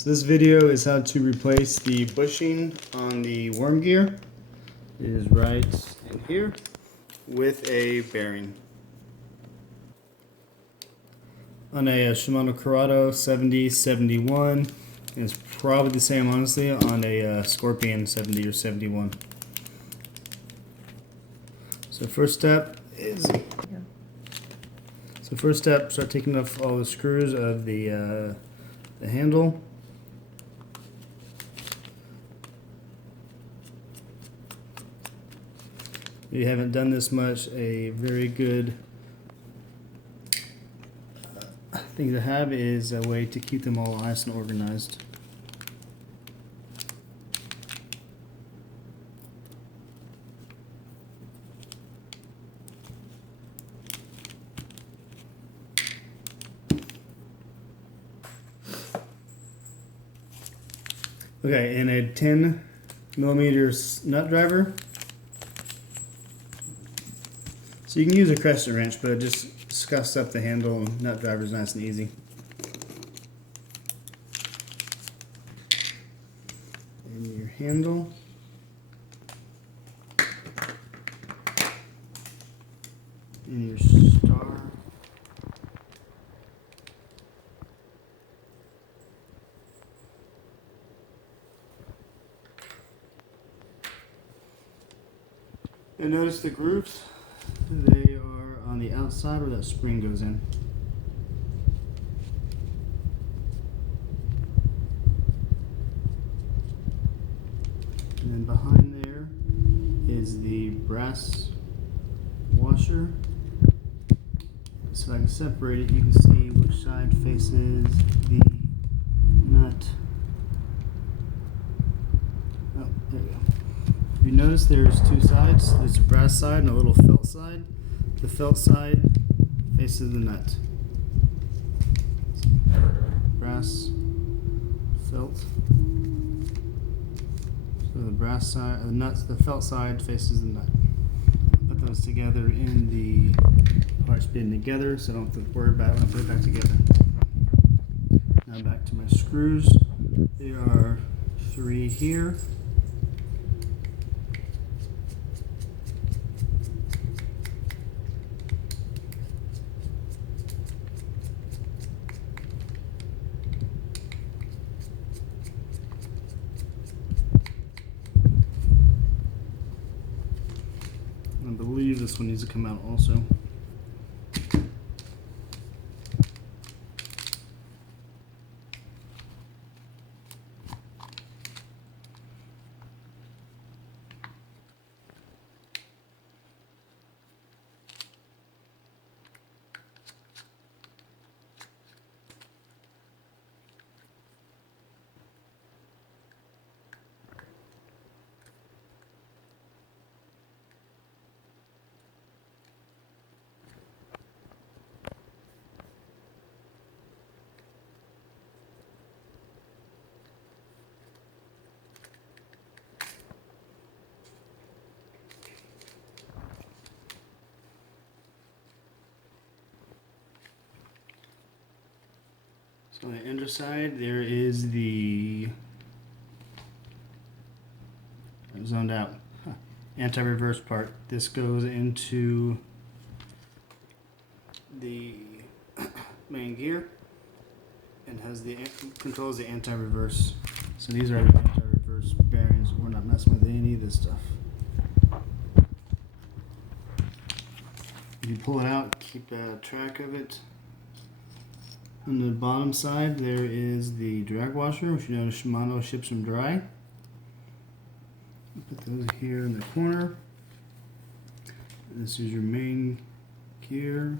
So this video is how to replace the bushing on the worm gear. It is right in here with a bearing. On a Shimano Curado 7071. It's probably the same, honestly, on a Scorpion 70 or 71. So first step, start taking off all the screws of the handle. If you haven't done this much, a very good thing to have is a way to keep them all nice and organized. Okay, in a 10mm nut driver. So you can use a crescent wrench, but it just scuffs up the handle, and nut driver is nice and easy. And your handle. And your star. And notice the grooves. They are on the outside where that spring goes in. And then behind there is the brass washer. So I can separate it. You can see which side faces the nut. Oh, there we go. If you notice, there's two sides. There's a brass side and a little felt side. The felt side faces the nut. Brass, felt. So the brass side, the felt side faces the nut. Put those together in the parts being together, so I don't have to worry about it when I put it back together. Now back to my screws. There are 3 here. I believe this one needs to come out also. So on the underside, there is the zoned out anti-reverse part. This goes into the main gear and has controls the anti-reverse. So these are the anti-reverse bearings. We're not messing with any of this stuff. If you pull it out, keep track of it. On the bottom side, there is the drag washer, which you know Shimano ships them dry. Put those here in the corner. This is your main gear.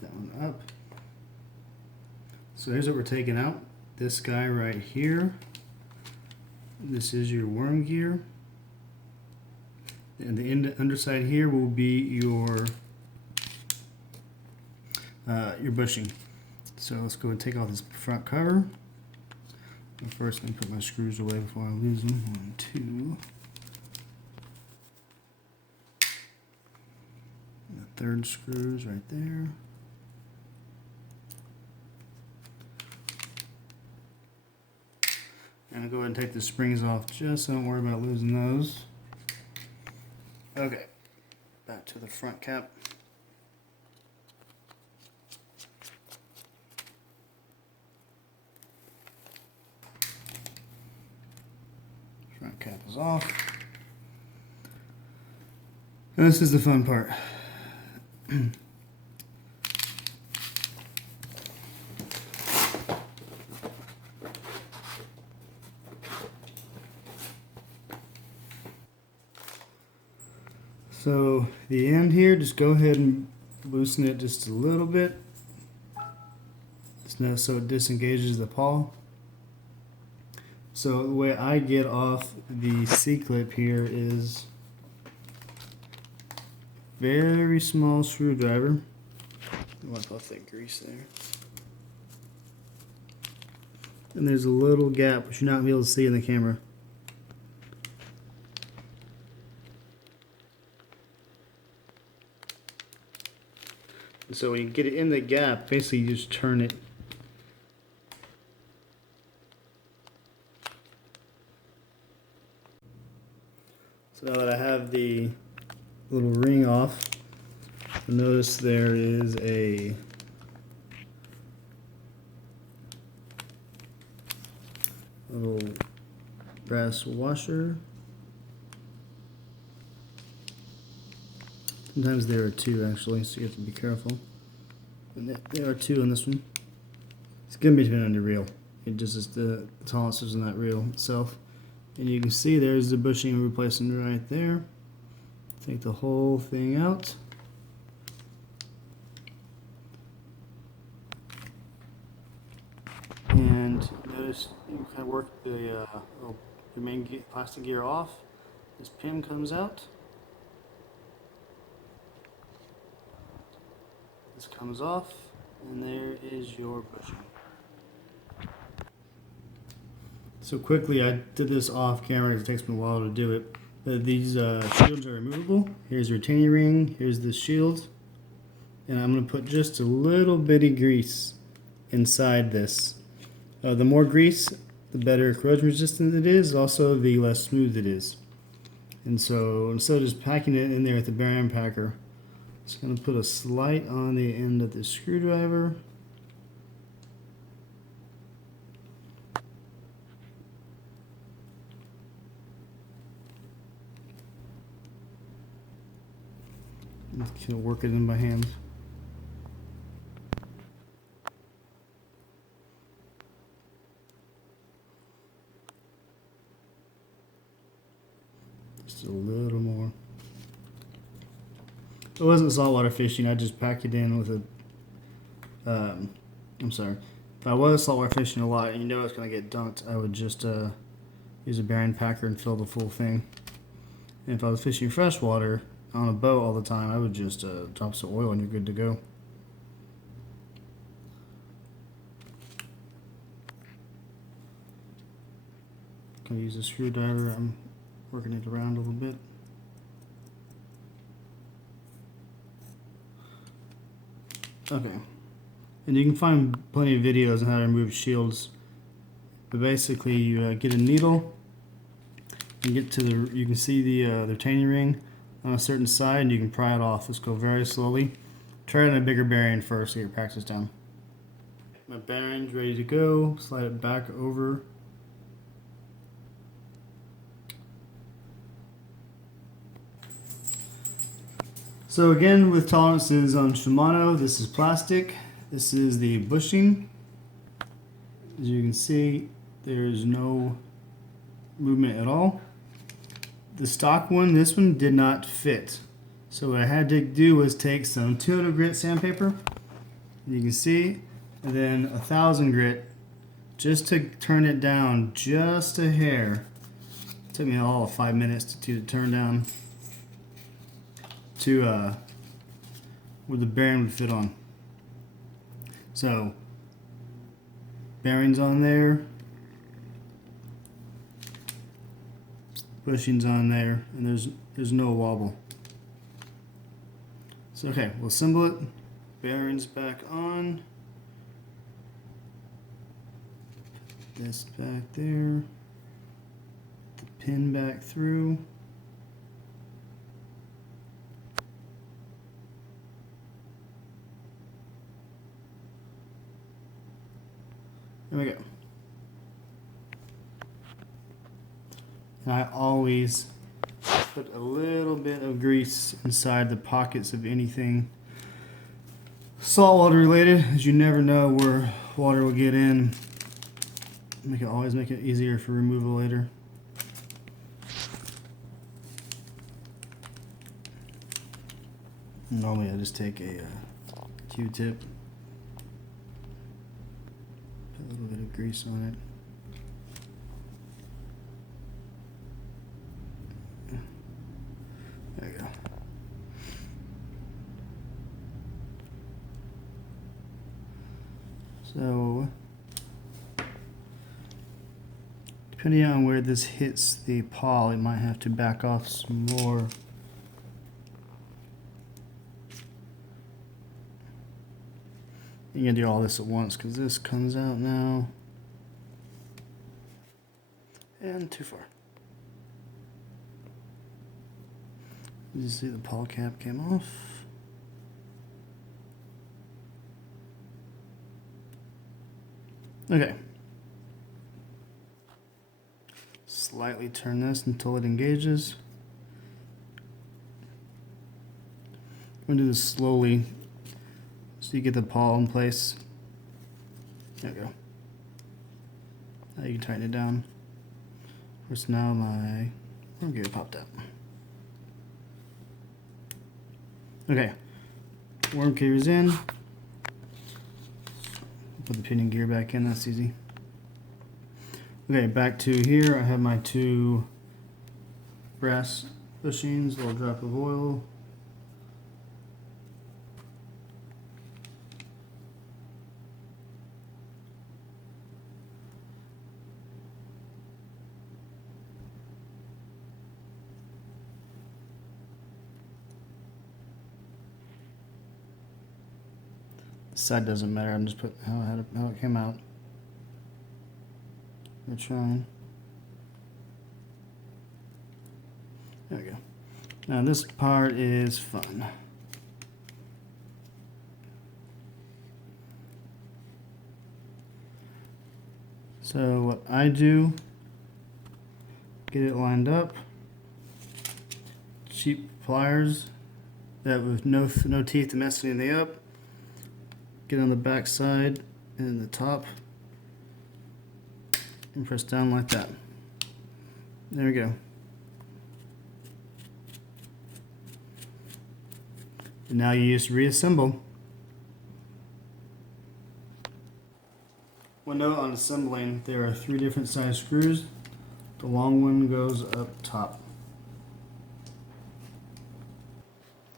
Put that one up. So here's what we're taking out. This guy right here. This is your worm gear. And the underside here will be your bushing. So let's go and take off this front cover. First, I'm going to put my screws away before I lose them. 1, 2. And the third screw is right there. I'm gonna go ahead and take the springs off just so I don't worry about losing those. Okay, back to the front cap. Front cap is off. And this is the fun part. So the end here, just go ahead and loosen it just a little bit. So it disengages the paw. So the way I get off the C-clip here is very small screwdriver. Wipe off that grease there. And there's a little gap which you're not going to be able to see in the camera. So when you get it in the gap, basically you just turn it. So now that I have the little ring off, notice there is a little brass washer. Sometimes there are two actually, so you have to be careful. And there are two on this one. It's going to be depending on your reel. It just is the tolerances in that reel itself. And you can see there's the bushing I'm replacing right there. Take the whole thing out. And notice you kind of work the main plastic gear off. This pin comes out. This comes off, and there is your bushing. So quickly, I did this off camera because it takes me a while to do it. But these shields are removable. Here's your retaining ring, here's the shield. And I'm going to put just a little bitty grease inside this. The more grease, the better corrosion resistant it is, also the less smooth it is. And so instead of just packing it in there with the bearing packer, just going to put a slight on the end of the screwdriver. I'm just going to work it in by hand. Just a little more. If it wasn't saltwater fishing, I'd just pack it in with a, I'm sorry. If I was saltwater fishing a lot and you know it's going to get dunked, I would just use a bearing packer and fill the full thing. And if I was fishing freshwater on a boat all the time, I would just drop some oil and you're good to go. Can I use a screwdriver? I'm working it around a little bit. Okay, and you can find plenty of videos on how to remove shields. But basically, you get a needle and get to the. You can see the retaining ring on a certain side, and you can pry it off. Let's go very slowly. Try it on a bigger bearing first to get your practice down. My bearing's ready to go. Slide it back over. So again, with tolerances on Shimano, this is plastic. This is the bushing. As you can see, there's no movement at all. The stock one, this one did not fit. So what I had to do was take some 200 grit sandpaper, you can see, and then 1000 grit just to turn it down just a hair. It took me all of 5 minutes to turn down to where the bearing would fit on. So bearings on there, bushings on there, and there's no wobble. So okay, we'll assemble it. Bearings back on. This back there. pin back through. There we go. And I always put a little bit of grease inside the pockets of anything saltwater related, as you never know where water will get in. Always make it easier for removal later. Normally I just take a Q-tip, put a little bit of grease on it. There you go. So, depending on where this hits the pawl, it might have to back off some more. You're gonna do all this at once because this comes out now. And too far. You see the pawl cap came off. Okay. Slightly turn this until it engages. I'm gonna do this slowly so you get the pawl in place. There we go. Now you can tighten it down. Of course, now my worm gear popped out. Okay, worm gear is in. Put the pinion gear back in, that's easy. Okay, back to here, I have my two brass bushings, a little drop of oil. The side doesn't matter, I'm just putting how it came out. We're trying. There we go. Now this part is fun. So what I do, get it lined up, cheap pliers that with no teeth to mess anything up, get on the back side and the top, and press down like that. There we go. And now you just reassemble. One note on assembling, there are 3 different size screws. The long one goes up top.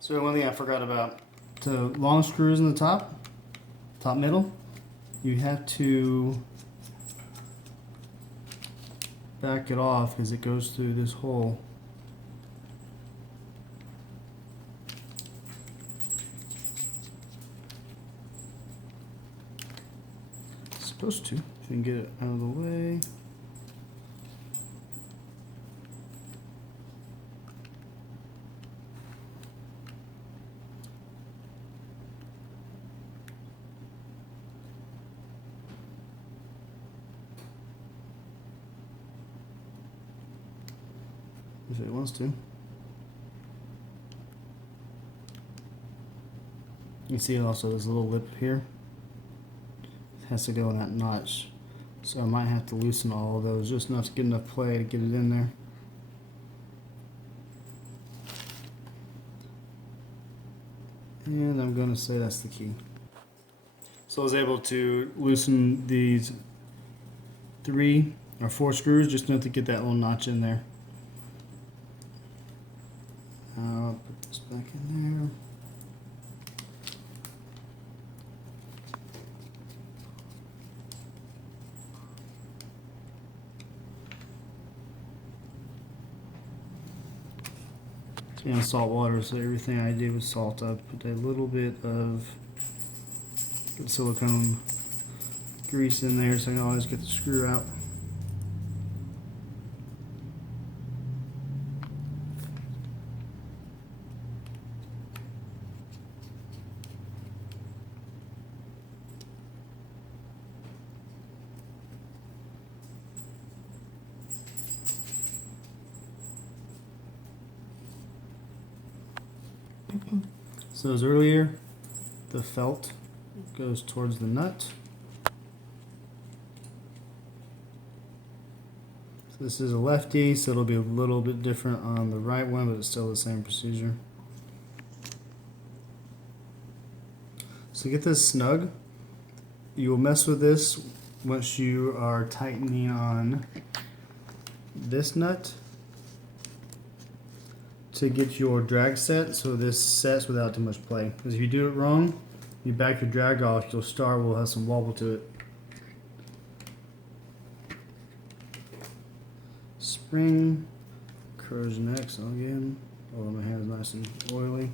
So one thing I forgot about, the long screws in the top middle, you have to back it off because it goes through this hole. It's supposed to, if you can get it out of the way. If it wants to. You can see also this little lip here. It has to go in that notch. So I might have to loosen all of those just enough to get enough play to get it in there. And I'm going to say that's the key. So I was able to loosen these 3 or 4 screws just enough to get that little notch in there. I'll put this back in there. It's in salt water, so everything I did was salt. I put a little bit of silicone grease in there so I can always get the screw out. So as earlier, the felt goes towards the nut. So this is a lefty, so it'll be a little bit different on the right one, but it's still the same procedure. So get this snug. You will mess with this once you are tightening on this nut to get your drag set, so this sets without too much play. Because if you do it wrong, you back your drag off, your star will have some wobble to it. Spring, corrosion X again. Oh, my hand is nice and oily.